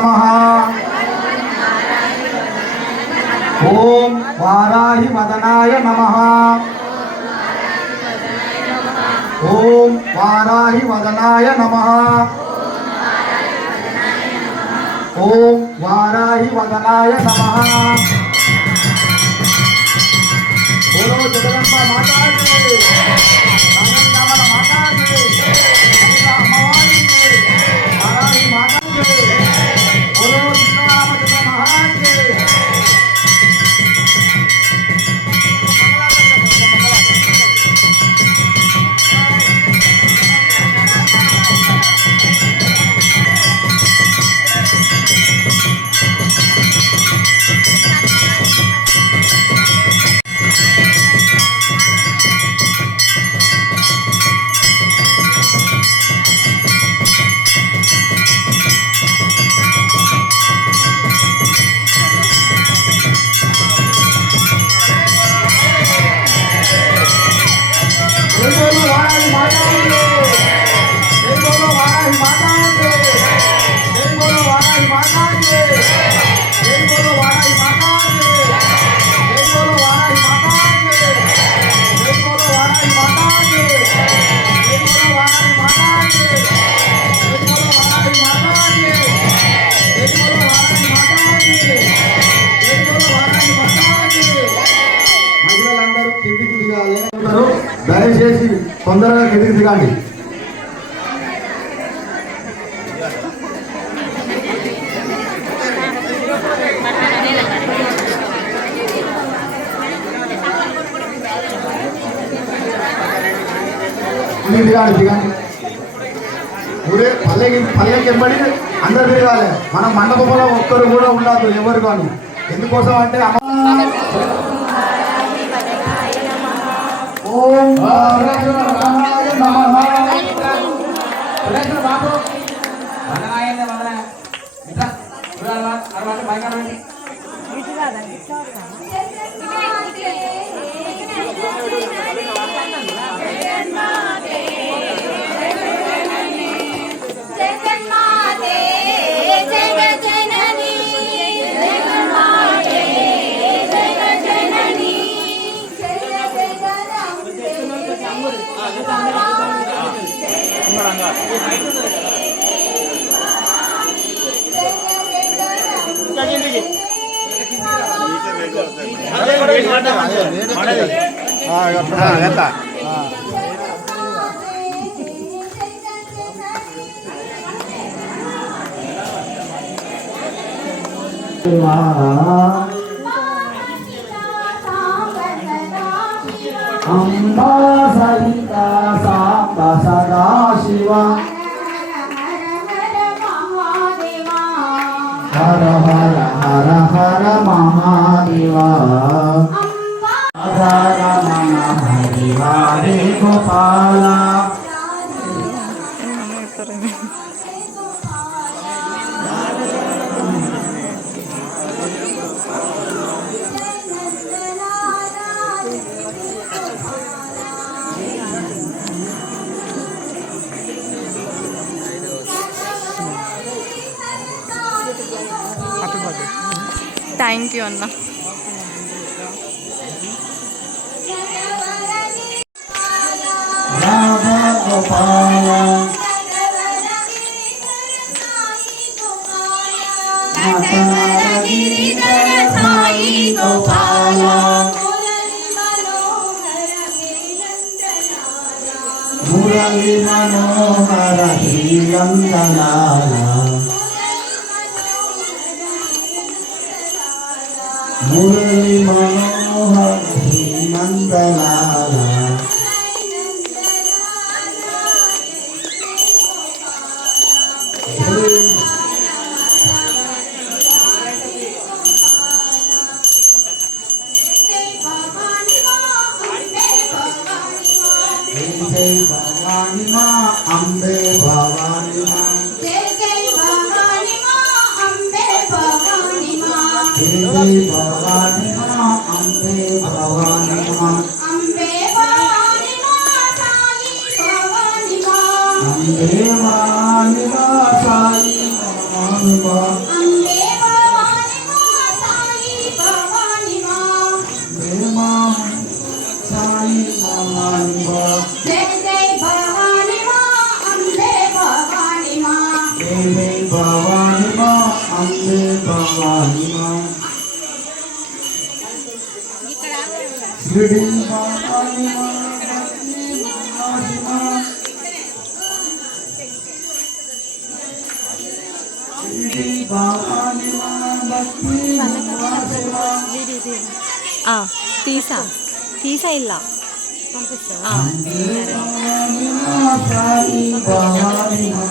नमः। ओम वाराहि वदनाय नमः। ओम वाराहि वदनाय नमः। ओम वाराहि वदनाय नमः। बोलो जगदम्बा माता की, रामचंद्र माता की, अम्मावारी की, वाराहि माता की, बोलो सीतारामचंद्र महाराज की। దయచేసి తొందరగా కిందికి దిగండి. దిగండి ఊరే పల్లెకి ఎంబడి అందరు తిరగాలి. మన మండపంలో ఒక్కరు కూడా ఉండదు ఎవరు కానీ. ఎందుకోసం అంటే ఓం వదనాయ నమః. अम्बा सहिता सांब सदा शिवा हर हर हर हर महादेवा हरि हरे गोपाला థ్యాంక్ యూ అన్న. మురళి మనోహర శ్రీలందనాల మురళి మనోహర శ్రీనందలాల जय भवानी माँ अम्बे भवानी माँ जय जय भवानी माँ अम्बे भवानी माँ जय जय भवानी माँ अम्बे भवानी माँ अम्बे भवानी माँ साई भवानी माँ अम्बे भवानी माँ साई భవాని మా అంబే భవాని మా సాయి భవాని మా మా సాయి భవాని మా జై జై భవాని మా అంబే భవాని మా జై జై భవాని మా అంబే భవాని మా షిరిడి భవాని మా భక్తి భవాని మా షిరిడి భవాని మా భక్తి భవాని మా తీసా ఇలా పంపిస్తా భవాని మా సాయి భవాని మా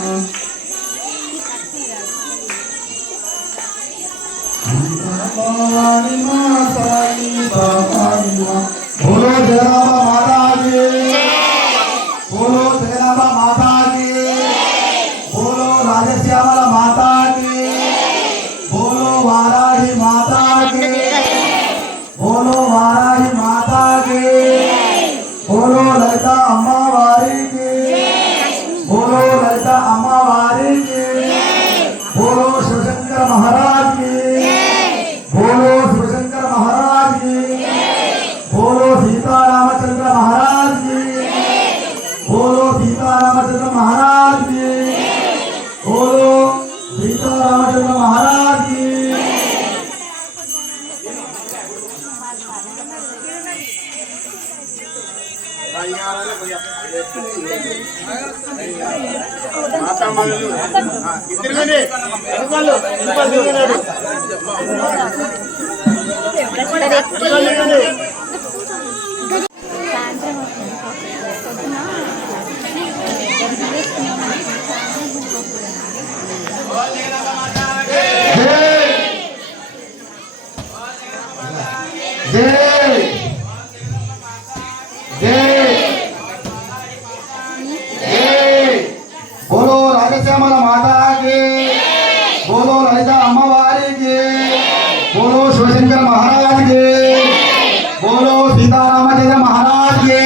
भवानी माँ साई भवानी माँ बोलो जगदम्बा माता की बोलो जगदम्बा माता की बोलो राजश्यामला माता की बोलो वाराही माता की बोलो वाराही माता की बोलो ललिता अम्मा वारी की बोलो ललिता अम्मा वारी की बोलो शिवशंकर महाराज की बोलो शिवशंकर महाराज की बोलो सीता रामचंद्र महाराज की बोलो सीता रामचंद्र महाराज की बोलो सीता रामचंद्र महाराज की बोलो राजश्यामला माता की बोलो ललिता अम्मावारी की बोलो शिवशंकर महाराज की बोलो सीता रामचंद्र महाराज की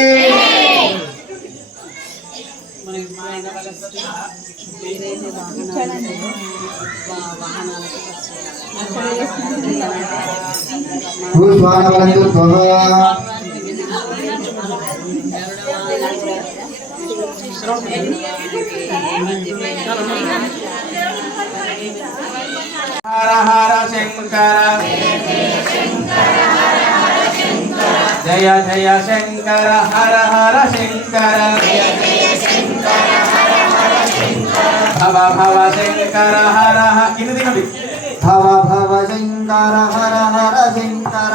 पुष्पाणवन्तु त्वया हर हर शंकर जय जय शंकर हर हर शंकर भव भव शंकर हर हर भव भव शंकर हर हर शंकर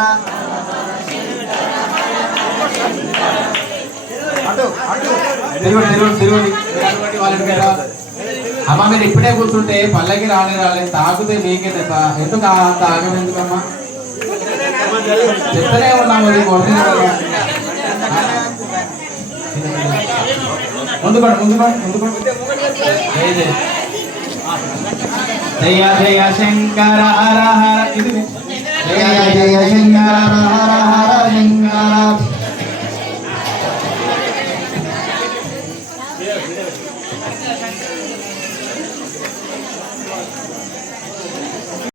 అమ్మ మీరు ఇప్పుడే కూర్చుంటే పల్లకి రాలేదు తాగుతే మీకేనే ఎందుకు తాగం ఎందుకమ్మా చెప్తూనే ఉన్నాము ముందు జయ జయ శంకర హర హర ఇది జయ జయ శంకర హర